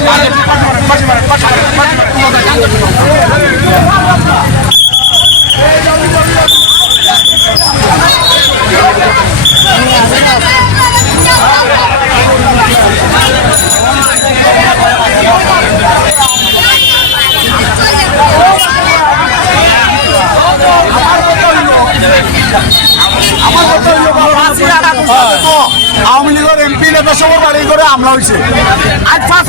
আওয়ামী লীগের এমপি নেতা সবার বাড়ি হয়েছে।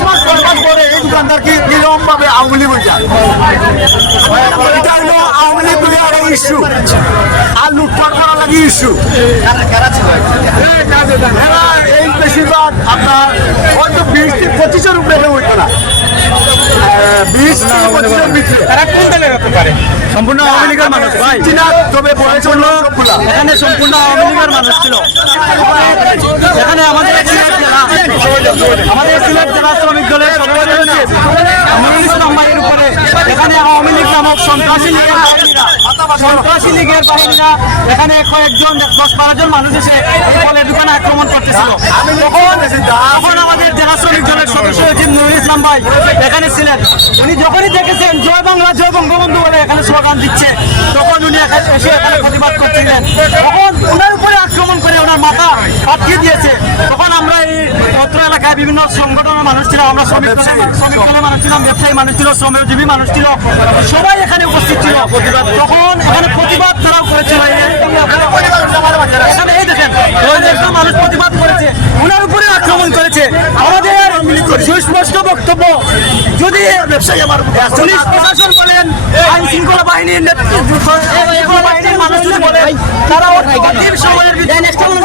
মাস, ছয় মাস এই দোকানদার কি কীরকম ভাবে আওয়ামী লীগ হয়ে যায় এটা হলো আওয়ামী লীগ বলে ইস্যু আর লুটপাট করা এই বেশিরভাগ আপনার হয়তো বিশ পঁচিশের উপরে হইতো না। সম্পূর্ণ আওয়ামী লীগের মানুষ, ভাই। তবে সবগুলা এখানে সম্পূর্ণ আওয়ামী লীগের মানুষ ছিল। এখানে আমাদের আমাদের শ্রমিক দলের কয়েকজন, দশ বারো জন মানুষ এসে এই দোকানে আক্রমণ করতেছিল। তখন আমাদের জেলা শ্রমিক দলের সদস্য ইসলাম ভাই এখানে ছিলেন। উনি যখনই দেখেছেন, জয় বাংলা, জয় বঙ্গবন্ধু বলে এখানে স্লোগান দিচ্ছে, তখন উনি এসে এখানে প্রতিবাদ করছিলেন। তখন ওনার উপরে আক্রমণ করে ওনার মাথা আটকে দিয়েছে। তখন আমরা এই পত্র এলাকায় বিভিন্ন সংগঠনের মানুষ ছিল আমরা শ্রমিক শ্রমিক দলের মানুষ ছিলাম, ব্যবসায়ী মানুষ ছিল, শ্রমজীবী মানুষ ছিল, সবাই এখানে উপস্থিত ছিল। তখন এখানে প্রতিবাদ তারাও করেছিল এই- এখানে এই দেখেন এখানে একটা মানুষ প্রতিবাদ করেছে ওনার উপরে আক্রমণ করেছে আমাদের সুস্পষ্ট বক্তব্য যদি পুলিশ প্রশাসন বলেন আইন শৃঙ্খলা বাহিনীর বাহিনীর মানুষ যদি বলেন তারা সময়ের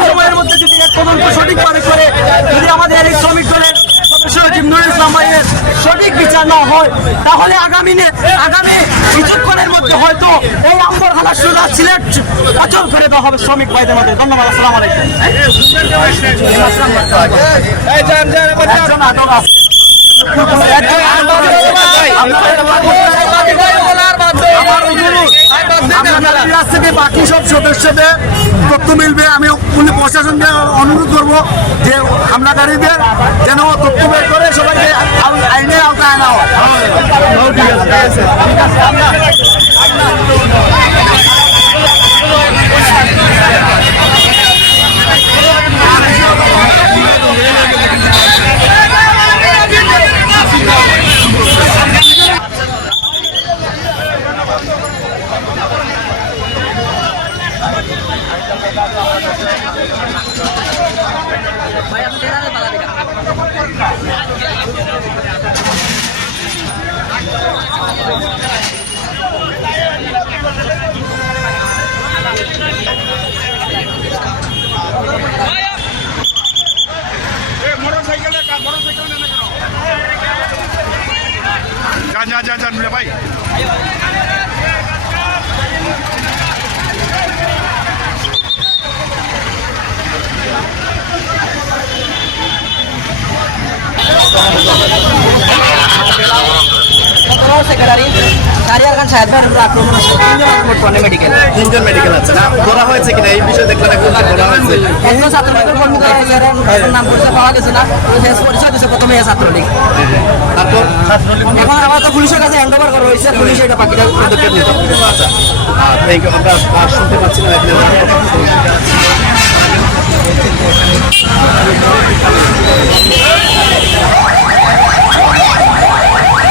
সময়ের মধ্যে যদি তদন্ত সঠিকভাবে করে যদি আমাদের এই শ্রমিক দলের সঠিক বিচার না হয় তাহলে আগামী আগামী কিছুক্ষণের মধ্যে হয়তো এই আম্বর হালা সোজা সিলেট অচল করে দেওয়া হবে শ্রমিক ভাইদের মধ্যে ধন্যবাদ আসসালাম আলাইকুম আটক আছে বাকি সব সদস্যদের তথ্য মিলবে আমি পুলিশ প্রশাসনকে অনুরোধ করব যে হামলাকারীদের যেন তথ্য বের করে সবাইকে আইনে আওতায় আনা হয় যান যান যান যান মিলে ভাই সেক্রেটারি সারিয়ার খান সাহেব ভাইয়ের উপর আক্রমণ আছে তিনজন বর্তমানে মেডিকেল তিনজন মেডিকেল আছে। না ধরা হয়েছে কিনা এই বিষয়ে দেখলেন এখন ধরা হয়েছে। একজন ছাত্রলীগের কর্মী এখন নাম পরিচয় পাওয়া গেছে না পরিচয় দিয়েছে প্রথমে ছাত্রলীগ। তারপর? এখন আমার তো পুলিশের কাছে হ্যান্ড ওভার করা হয়েছে পুলিশ এটা বাকিটা পদক্ষেপ নিতে আচ্ছা থ্যাংক ইউ আমরা শুনতে পাচ্ছি না